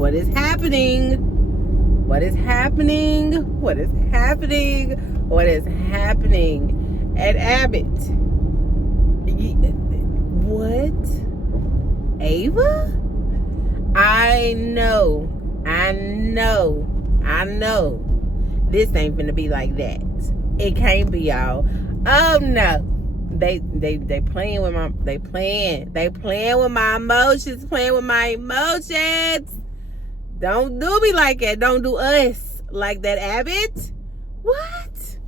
what is happening? What is happening? What is happening? What is happening at Abbott? What? Ava? I know. This ain't gonna be like that. It can't be, y'all. Oh no. They playing with my emotions, playing with my emotions. Don't do me like that. Don't do us like that, Abbott. What?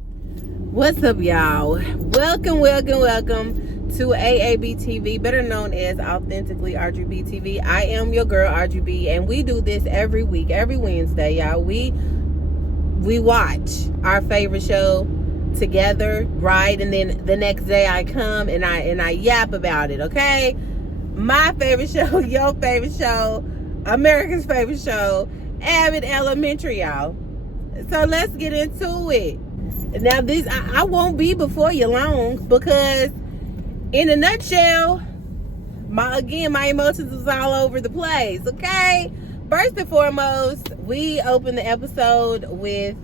What's up, y'all? Welcome to AAB TV, better known as Authentically RGB TV. I am your girl RGB, and we do this every week, every Wednesday, y'all. We watch our favorite show together, right? And then the next day I come and I yap about it, okay? My favorite show, your favorite show, America's favorite show, Abbott Elementary, y'all. So let's get into it. Now this, I won't be before you long, because in a nutshell, my emotions was all over the place, okay? First and foremost, we opened the episode with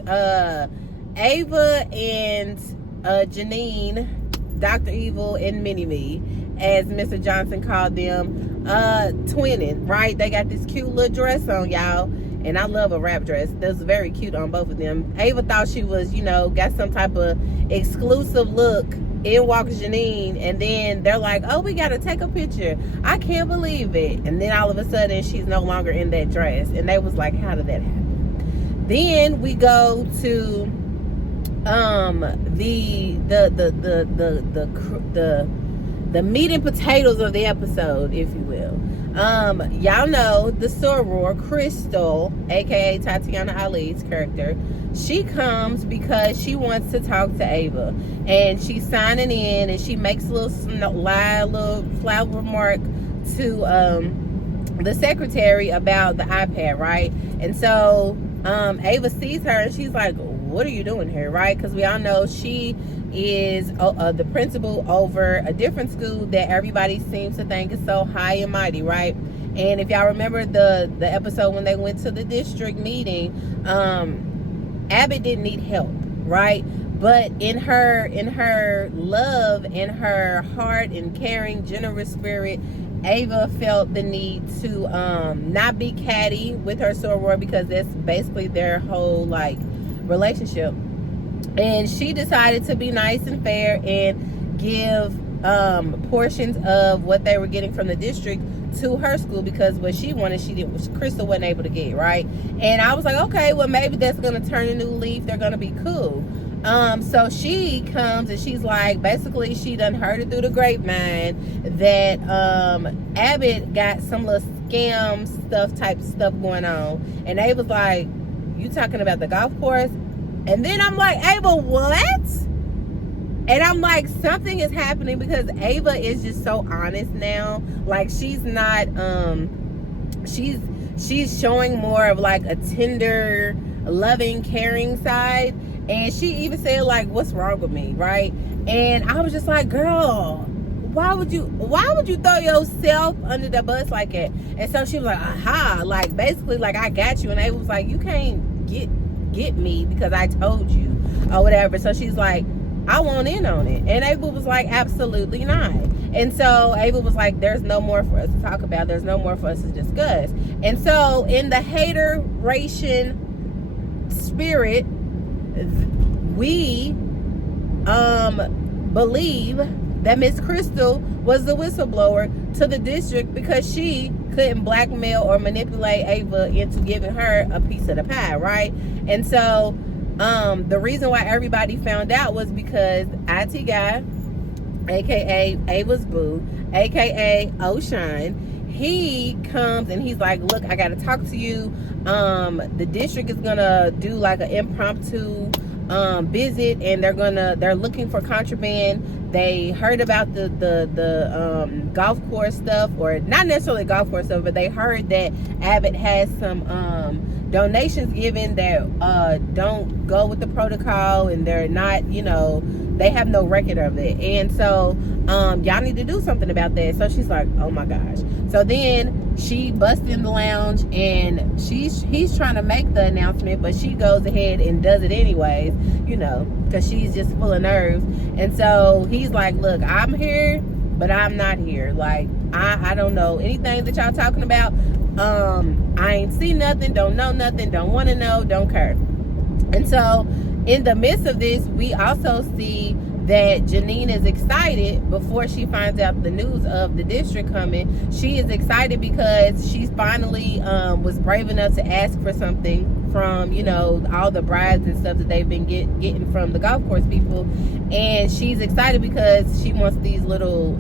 Ava and Janine, Dr. Evil and Mini-Me, as Mr. Johnson called them, twinning, right? They got this cute little dress on, y'all, and I love a wrap dress. That was very cute on both of them. Ava thought she was, got some type of exclusive look. In walks Janine, and then they're like, oh, we gotta take a picture. I can't believe it. And then all of a sudden she's no longer in that dress, and they was like, how did that happen? Then we go to the meat and potatoes of the episode, if you will. Y'all know the soror, Crystal, aka Tatiana Ali's character. She comes because she wants to talk to Ava, and she's signing in, and she makes a little flower remark to the secretary about the iPad, right? And so Ava sees her, and she's like, what are you doing here, right? Because we all know she is the principal over a different school that everybody seems to think is so high and mighty, right? And if y'all remember the episode when they went to the district meeting, Abbott didn't need help, right? But in her love, in her heart and caring, generous spirit, Ava felt the need to not be catty with her soror, because that's basically their whole relationship. And she decided to be nice and fair and give portions of what they were getting from the district to her school, because what she wanted, Crystal wasn't able to get, right? And I was like, okay, well, maybe that's gonna turn a new leaf. They're gonna be cool. So she comes and she's like, basically she done heard it through the grapevine that Abbott got some little scam type stuff going on. And they was like, you talking about the golf course? And then I'm like, Ava, what? And I'm like, something is happening, because Ava is just so honest now. Like, she's not, she's showing more of a tender, loving, caring side. And she even said, what's wrong with me, right? And I was just like, girl, why would you throw yourself under the bus like that? And so she was like, aha, basically, I got you. And Ava was like, you can't get me because I told you, or whatever. So she's like, I want in on it. And Ava was like, absolutely not. And so Ava was like, there's no more for us to talk about. There's no more for us to discuss. And so in the hateration spirit, we believe that Miss Crystal was the whistleblower to the district, because she couldn't blackmail or manipulate Ava into giving her a piece of the pie, right? And so the reason why everybody found out was because IT guy, aka Ava's boo, aka O'Shine, he comes and he's like, look, I gotta talk to you. The district is gonna do an impromptu visit, and they're looking for contraband. They heard about the golf course stuff, or not necessarily golf course stuff, but they heard that Abbott has some donations given that don't go with the protocol, and they're not, they have no record of it. And so y'all need to do something about that. So she's like, oh my gosh. So then she busts in the lounge, and he's trying to make the announcement, but she goes ahead and does it anyways, because she's just full of nerves. And so he's like, look, I'm here, but I'm not here. Like, I don't know anything that y'all talking about. I ain't seen nothing, don't know nothing, don't want to know, don't care. And so in the midst of this, we also see that Janine is excited before she finds out the news of the district coming. She is excited because she finally was brave enough to ask for something from, all the bribes and stuff that they've been getting from the golf course people. And she's excited because she wants these little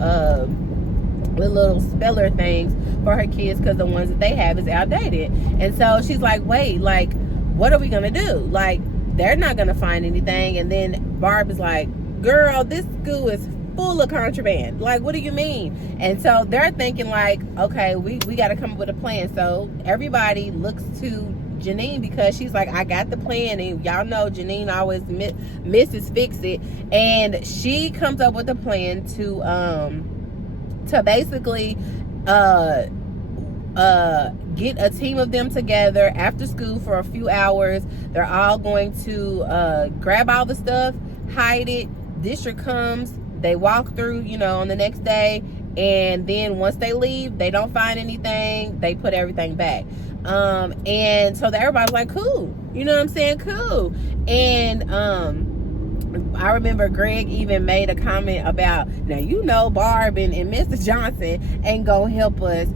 speller things for her kids, because the ones that they have is outdated. And so she's like, wait, like, what are we gonna do? Like, they're not gonna find anything. And then Barb is like, girl, this school is full of contraband. Like, what do you mean? And so they're thinking like, okay, we got to come up with a plan. So everybody looks to Janine, because she's like, I got the plan. And y'all know Janine always misses fix it. And she comes up with a plan to basically get a team of them together after school for a few hours. They're all going to grab all the stuff, hide it. District comes, they walk through, on the next day, and then once they leave, they don't find anything, they put everything back. And so everybody's like, cool, you know what I'm saying, cool. And I remember Greg even made a comment about, now Barb and Mr. Johnson ain't gonna help us,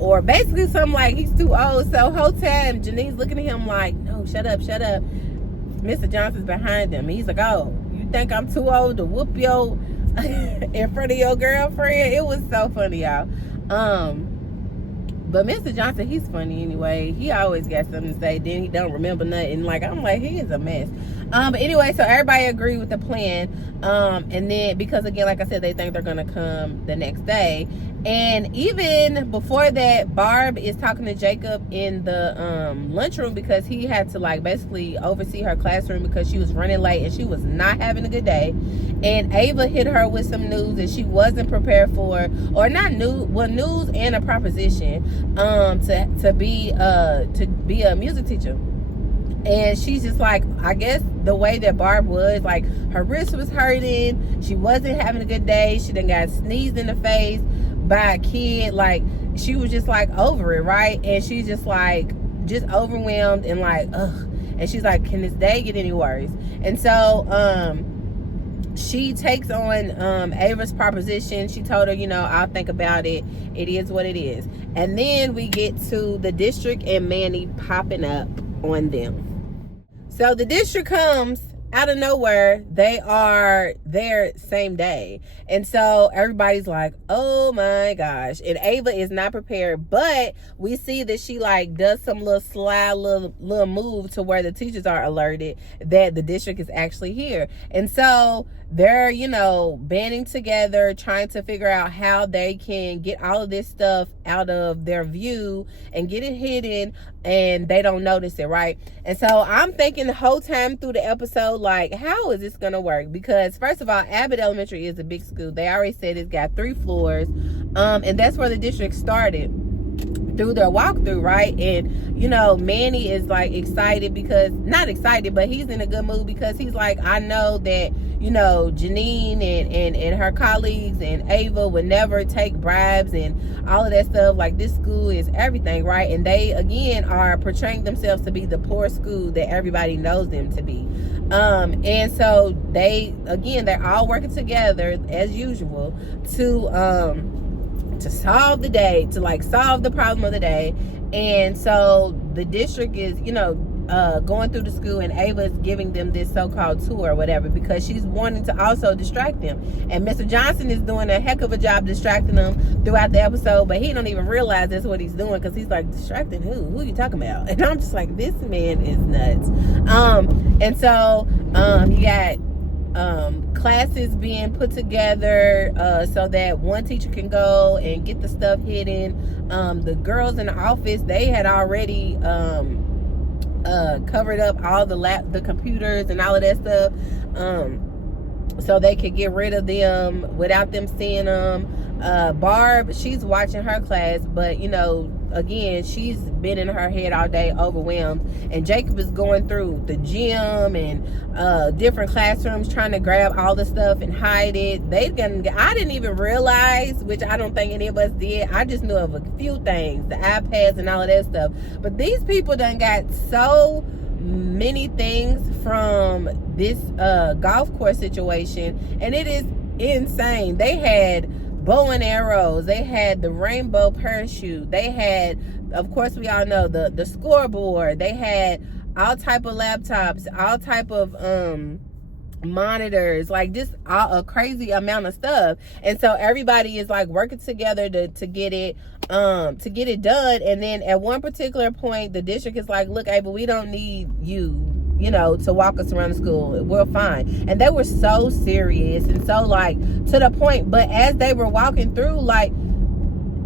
or basically something like he's too old. So whole time Janine's looking at him like, no, shut up. Mr. Johnson's behind him, and he's like, oh, think I'm too old to whoop yo in front of your girlfriend? It was so funny, y'all. But Mr. Johnson, he's funny anyway. He always got something to say, then he don't remember nothing. Like, I'm like, he is a mess. But anyway, so everybody agreed with the plan. And then, because again, like I said, they think they're gonna come the next day. And even before that, Barb is talking to Jacob in the lunchroom, because he had to like basically oversee her classroom because she was running late and she was not having a good day. And Ava hit her with some news that she wasn't prepared for, or not news, well, news and a proposition to be a music teacher. And she's just like, I guess the way that Barb was, like, her wrist was hurting, she wasn't having a good day, she done got sneezed in the face by a kid, like, she was just like over it, right? And she's just like, just overwhelmed and like, ugh. And she's like, can this day get any worse? And so she takes on Ava's proposition. She told her, I'll think about it, it is what it is. And then we get to the district and Manny popping up on them. So the district comes out of nowhere. They are there same day. And so everybody's like, oh my gosh. And Ava is not prepared, but we see that she like does some little sly little move to where the teachers are alerted that the district is actually here. And so they're, banding together, trying to figure out how they can get all of this stuff out of their view and get it hidden, and they don't notice it, right? And so I'm thinking the whole time through the episode, like, how is this gonna work? Because first of all, Abbott Elementary is a big school. They already said it's got 3 floors, and that's where the district started through their walkthrough, right? And Manny is like excited, because not excited, but he's in a good mood, because he's like, I know that Janine and her colleagues and Ava would never take bribes and all of that stuff. Like, this school is everything, right? And they again are portraying themselves to be the poor school that everybody knows them to be. And so they're all working together as usual to solve the day, to like solve the problem of the day. And so the district is, going through the school, and Ava is giving them this so-called tour or whatever, because she's wanting to also distract them. And Mr. Johnson is doing a heck of a job distracting them throughout the episode, but he don't even realize that's what he's doing, because he's like, distracting who? Who are you talking about? And I'm just like, this man is nuts. And so you got classes being put together so that one teacher can go and get the stuff hidden. The girls in the office, they had already covered up all the computers and all of that stuff, so they could get rid of them without them seeing them. Barb, she's watching her class, but you know, again, she's been in her head all day, overwhelmed. And Jacob is going through the gym and different classrooms trying to grab all the stuff and hide it. I didn't even realize, which I don't think any of us did. I just knew of a few things, the iPads and all of that stuff. But these people done got so many things from this golf course situation, and it is insane. They had bow and arrows, they had the rainbow parachute, they had, of course, we all know the scoreboard, they had all type of laptops, all type of monitors, like just a crazy amount of stuff. And so everybody is like working together to get it done. And then at one particular point, the district is like, look, Ava, we don't need you know, to walk us around the school. We're fine. And they were so serious and so like to the point. But as they were walking through, like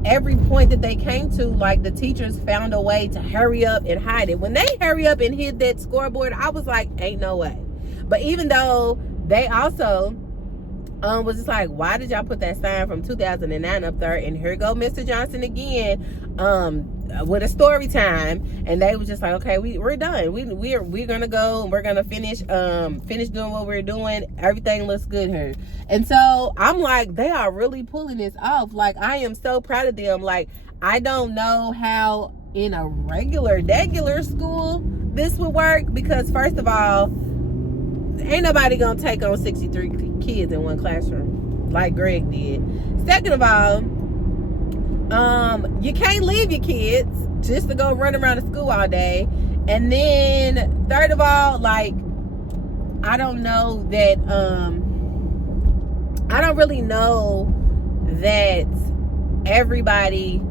every point that they came to, like the teachers found a way to hurry up and hide it. When they hurry up and hid that scoreboard, I was like, ain't no way. But even though they also was just like, why did y'all put that sign from 2009 up there? And here go Mr. Johnson again with a story time. And they was just like, okay, we're done. We're gonna go and we're gonna finish doing what we're doing. Everything looks good here. And so I'm like, they are really pulling this off. Like, I am so proud of them. Like, I don't know how in a regular school this would work, because first of all, ain't nobody gonna take on 63 kids in one classroom like Greg did. Second of all, you can't leave your kids just to go run around the school all day. And then third of all, like, I don't know that I don't really know that everybody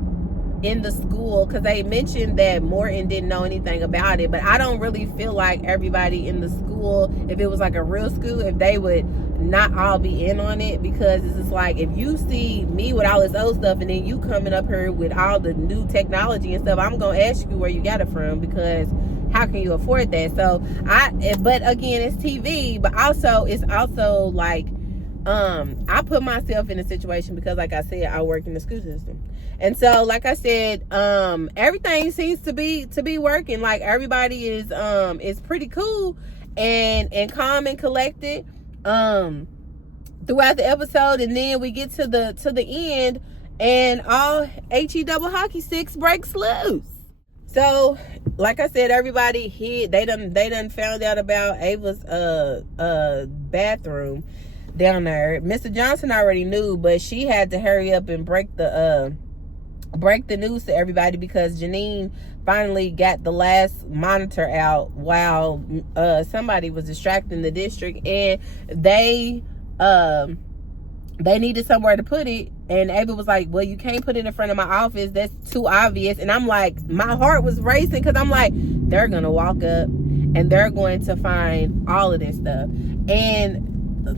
in the school, because they mentioned that Morton didn't know anything about it, but I don't really feel like everybody in the school, if it was like a real school, if they would not all be in on it. Because it's just like, if you see me with all this old stuff and then you coming up here with all the new technology and stuff, I'm gonna ask you where you got it from, because how can you afford that? So but again, it's TV, but also it's also like I put myself in a situation because, like I said, I work in the school system. And so, like I said, everything seems to be working. Like, everybody is pretty cool and calm and collected throughout the episode. And then we get to the end, and all HE double hockey sticks breaks loose. So, like I said, everybody hid. They done found out about Ava's bathroom down there. Mr. Johnson already knew, but she had to hurry up and break the news to everybody, because Janine finally got the last monitor out while somebody was distracting the district, and they needed somewhere to put it. And Ava was like, well, you can't put it in front of my office, that's too obvious. And I'm like, my heart was racing, because I'm like, they're gonna walk up and they're going to find all of this stuff. And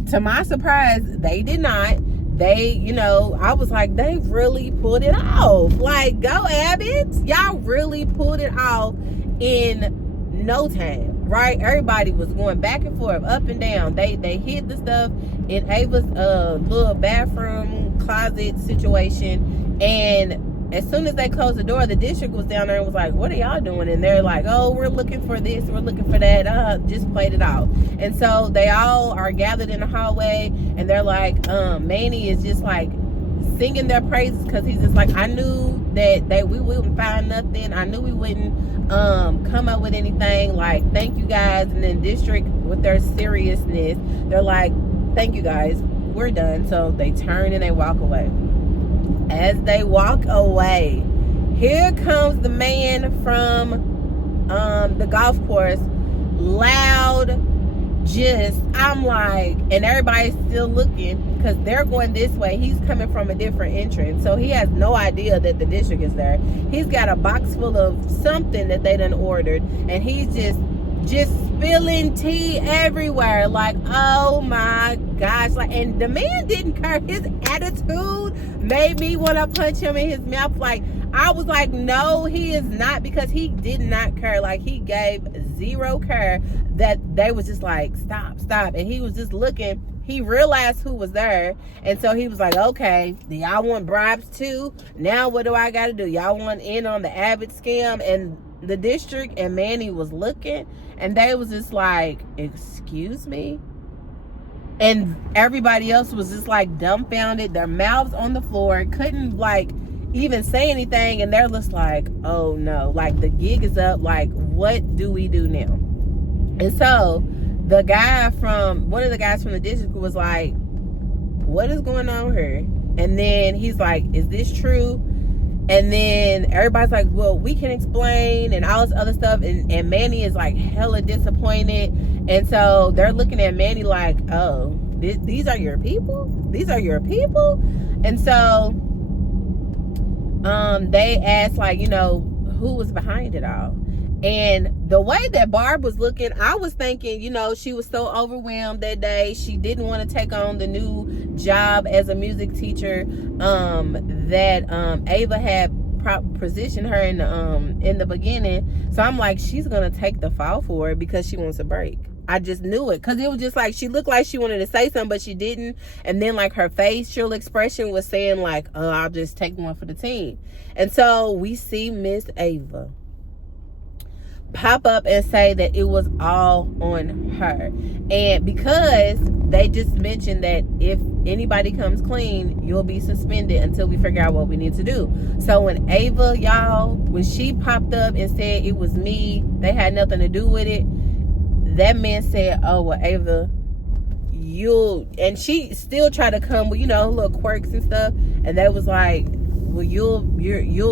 to my surprise, they did not. They, you know, I was like, they really pulled it off. Like, go Abbott. Y'all really pulled it off in no time, right? Everybody was going back and forth, up and down. They hid the stuff in Ava's little bathroom closet situation. And as soon as they closed the door, the district was down there and was like, what are y'all doing? And they're like, oh, we're looking for this, we're looking for that. Just played it out. And so they all are gathered in the hallway, and they're like, Manny is just like singing their praises, because he's just like, I knew that we wouldn't find nothing. I knew we wouldn't come up with anything. Like, thank you guys. And then district, with their seriousness, they're like, thank you guys, we're done. So they turn and they walk away. As they walk away, here comes the man from the golf course, loud, just, I'm like, and everybody's still looking because they're going this way. He's coming from a different entrance, so he has no idea that the district is there. He's got a box full of something that they done ordered, and he's just spilling tea everywhere. Like, oh my gosh. Like, and the man didn't care. His attitude made me want to punch him in his mouth. Like, I was like, no, he is not, because he did not care. Like, he gave zero care. That they was just like, stop. And he was just looking. he realized who was there. And so he was like, okay, do y'all want bribes too? Now what do I got to do? Y'all want in on the Abbott scam? And the district and Manny was looking, and they was just like, excuse me? And everybody else was just like dumbfounded, their mouths on the floor, couldn't like even say anything. And they're just like, oh no, like the gig is up. Like, what do we do now? And so one of the guys from the district was like, what is going on here? And then he's like, is this true? And then everybody's like, well, we can explain and all this other stuff. And Manny is like hella disappointed. And so they're looking at Manny like, oh, these are your people? These are your people? And so they asked, like, you know, who was behind it all? And the way that Barb was looking, I was thinking, you know, she was so overwhelmed that day. She didn't want to take on the new job as a music teacher that Ava had positioned her in the beginning. So I'm like, she's going to take the fall for it because she wants a break. I just knew it, because it was just like, she looked like she wanted to say something, but she didn't. And then like her facial expression was saying like, oh, I'll just take one for the team. And so we see Miss Ava pop up and say that it was all on her. And because they just mentioned that if anybody comes clean, you'll be suspended until we figure out what we need to do. So when Ava, y'all, when she popped up and said it was me, they had nothing to do with it, that man said, oh, well, Ava, and she still tried to come with, you know, little quirks and stuff. And they was like, well, you'll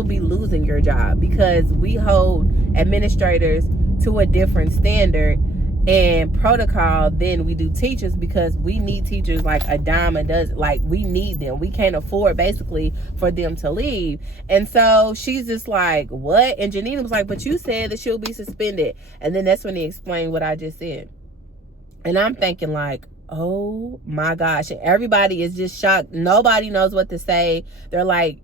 be losing your job, because we hold administrators to a different standard and protocol than we do teachers, because we need teachers like a dime a dozen. Like, we need them. We can't afford basically for them to leave. And so she's just like, what? And Janina was like, but you said that she'll be suspended. And then that's when he explained what I just said. And I'm thinking like, oh my gosh. And everybody is just shocked. Nobody knows what to say. They're like,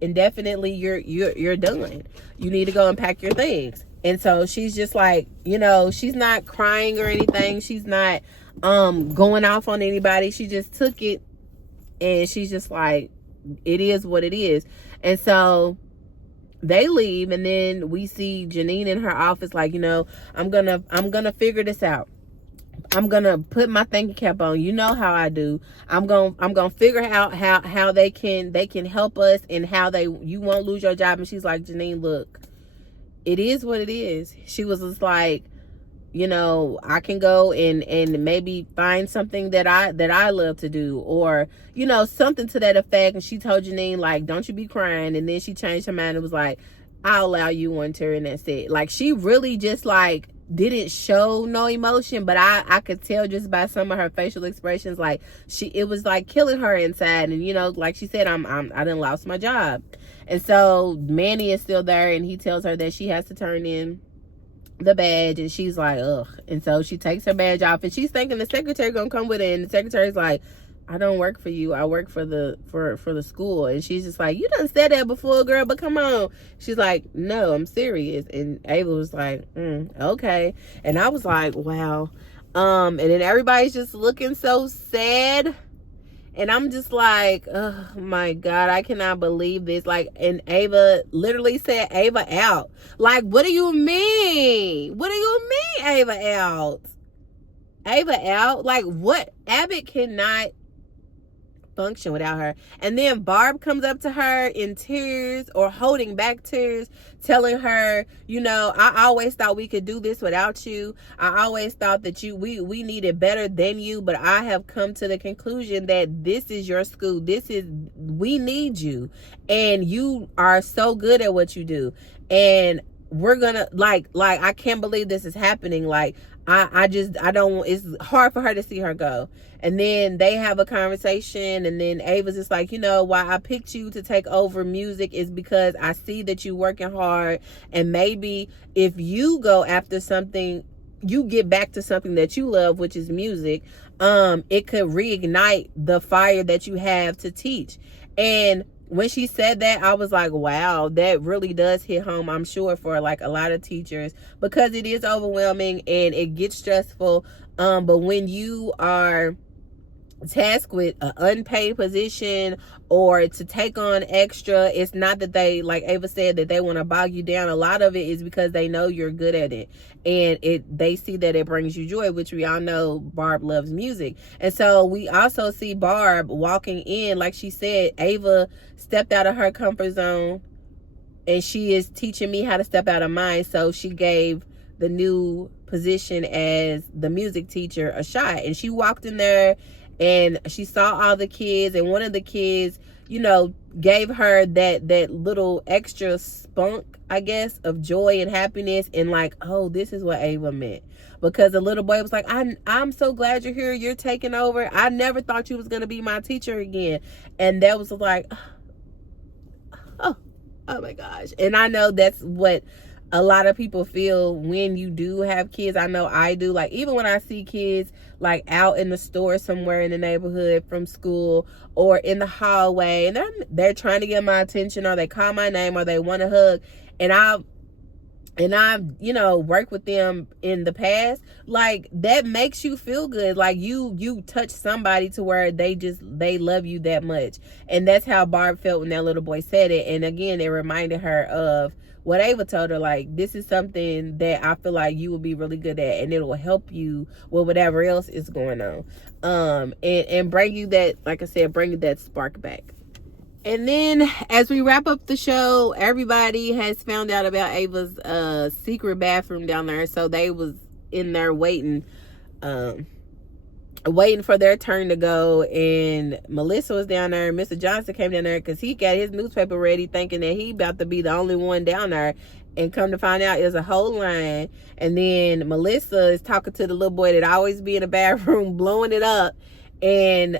indefinitely, you're done. You need to go and pack your things. And so she's just like, you know, she's not crying or anything. She's not going off on anybody. She just took it, and she's just like, it is what it is. And so they leave, and then we see Janine in her office like, you know, I'm gonna figure this out. I'm gonna put my thinking cap on. You know how I do. I'm gonna figure out how they can help us, and how you won't lose your job. And she's like, Janine, look, it is what it is. She was just like, you know, I can go and maybe find something that I love to do, or, you know, something to that effect. And she told Janine, like, don't you be crying. And then she changed her mind and was like, I'll allow you one, Terry, and that's it. Like, she really just like didn't show no emotion, but I could tell just by some of her facial expressions, like it was like killing her inside. And, you know, like she said, I done lost my job. And so Manny is still there, and he tells her that she has to turn in the badge, and she's like, ugh. And so she takes her badge off, and she's thinking the secretary gonna come with it, and the secretary's like, I don't work for you. I work for the school. And she's just like, you done said that before, girl, but come on. She's like, no, I'm serious. And Ava was like, okay. And I was like, wow. And then everybody's just looking so sad. And I'm just like, oh my God, I cannot believe this. Like, and Ava literally said, Ava out. Like, what do you mean? What do you mean, Ava out? Ava out? Like, what? Abbott cannot function without her. And then Barb comes up to her in tears, or holding back tears, telling her, you know, I always thought we could do this without you. I always thought that we needed better than you, but I have come to the conclusion that this is your school. We need you, and you are so good at what you do, and we're gonna like I can't believe this is happening. Like, I don't, it's hard for her to see her go. And then they have a conversation, and then Ava's just like, you know, why I picked you to take over music is because I see that you working hard, and maybe if you go after something, you get back to something that you love, which is music, it could reignite the fire that you have to teach. And when she said that, I was like, wow, that really does hit home, I'm sure, for like a lot of teachers, because it is overwhelming and it gets stressful. But when you are task with an unpaid position or to take on extra. It's not that they, like Ava said, that they want to bog you down. A lot of it is because they know you're good at it, and they see that it brings you joy, which we all know Barb loves music. And so we also see Barb walking in, like she said, Ava stepped out of her comfort zone, and she is teaching me how to step out of mine. So she gave the new position as the music teacher a shot, and she walked in there and she saw all the kids, and one of the kids, you know, gave her that little extra spunk, I guess, of joy and happiness, and like, oh, this is what Ava meant. Because the little boy was like, I'm so glad you're here, you're taking over. I never thought you was gonna be my teacher again. And that was like, oh my gosh. And I know that's what a lot of people feel when you do have kids. I know I do. Like, even when I see kids like out in the store somewhere in the neighborhood from school, or in the hallway, and they're trying to get my attention, or they call my name, or they want a hug, and I've you know, worked with them in the past, like, that makes you feel good. Like, you touch somebody to where they love you that much. And that's how Barb felt when that little boy said it. And again, it reminded her of what Ava told her, like, this is something that I feel like you will be really good at, and it will help you with whatever else is going on, and bring you that, like I said, bring you that spark back. And then as we wrap up the show, everybody has found out about Ava's secret bathroom down there. So they was in there waiting for their turn to go, and Melissa was down there, and Mr. Johnson came down there because he got his newspaper ready, thinking that he about to be the only one down there, and come to find out there's a whole line. And then Melissa is talking to the little boy that always be in the bathroom blowing it up, and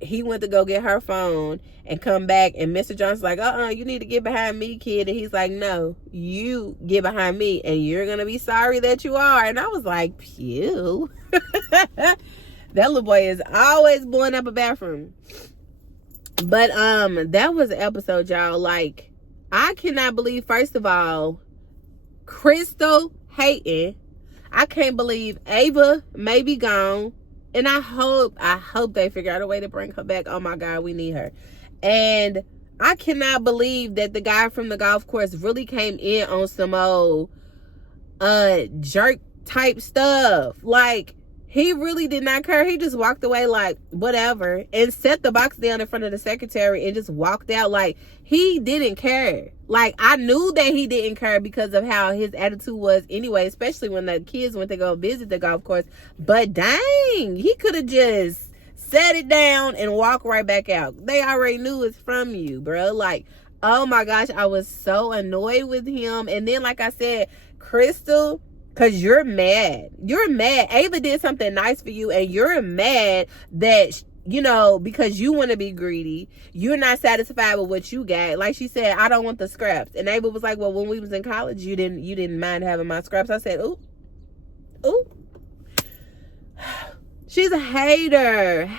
he went to go get her phone and come back, and Mr. Johnson's like, you need to get behind me, kid. And he's like, no, you get behind me, and you're gonna be sorry that you are. And I was like, pew. That little boy is always blowing up a bathroom. But that was the episode, y'all. Like, I cannot believe, first of all, Crystal hating. I can't believe Ava may be gone. And I hope they figure out a way to bring her back. Oh my God, we need her. And I cannot believe that the guy from the golf course really came in on some old jerk type stuff. Like, he really did not care. He just walked away like, whatever, and set the box down in front of the secretary and just walked out. Like, he didn't care. Like, I knew that he didn't care because of how his attitude was anyway, especially when the kids went to go visit the golf course. But dang, he could have just set it down and walked right back out. They already knew it's from you, bro. Like, oh my gosh, I was so annoyed with him. And then, like I said, Crystal, because you're mad. You're mad. Ava did something nice for you, and you're mad that, you know, because you want to be greedy. You're not satisfied with what you got. Like she said, I don't want the scraps. And Ava was like, well, when we was in college, you didn't mind having my scraps. I said, ooh. She's a hater.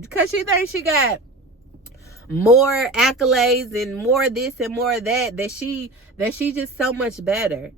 Because she thinks she got more accolades and more this and more that she's just so much better.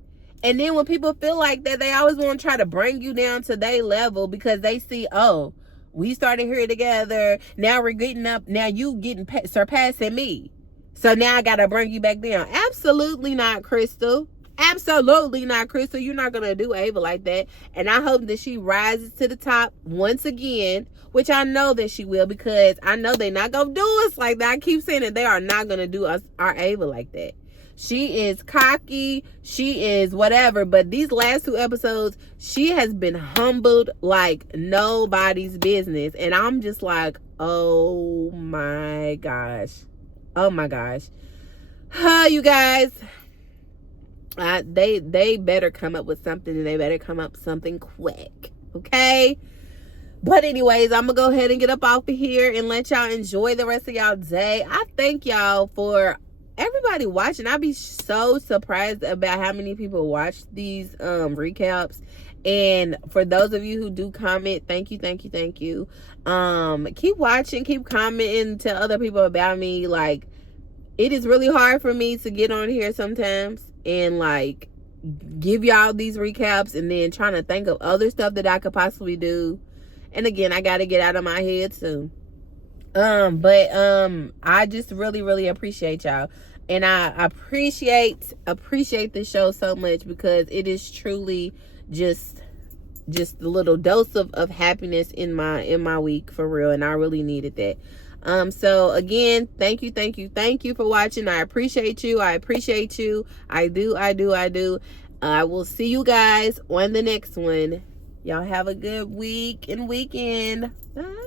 And then when people feel like that, they always want to try to bring you down to their level because they see, oh, we started here together. Now we're getting up. Now you getting surpassing me. So now I got to bring you back down. Absolutely not, Crystal. Absolutely not, Crystal. You're not going to do Ava like that. And I hope that she rises to the top once again, which I know that she will, because I know they're not going to do us like that. I keep saying that they are not going to do our Ava like that. She is cocky. She is whatever. But these last 2 episodes, she has been humbled like nobody's business. And I'm just like, oh my gosh. Oh my gosh. You guys, they better come up with something, and they better come up with something quick. Okay? But anyways, I'm going to go ahead and get up off of here and let y'all enjoy the rest of y'all day. I thank y'all for everybody watching. I'd be so surprised about how many people watch these recaps. And for those of you who do comment, thank you. Keep watching, keep commenting, tell other people about me. Like, it is really hard for me to get on here sometimes and like give y'all these recaps, and then trying to think of other stuff that I could possibly do. And again, I got to get out of my head soon. I just really appreciate y'all. And I appreciate the show so much, because it is truly just a little dose of happiness in my week, for real. And I really needed that. So again, thank you for watching. I appreciate you. I do. I will see you guys on the next one. Y'all have a good week and weekend. Bye.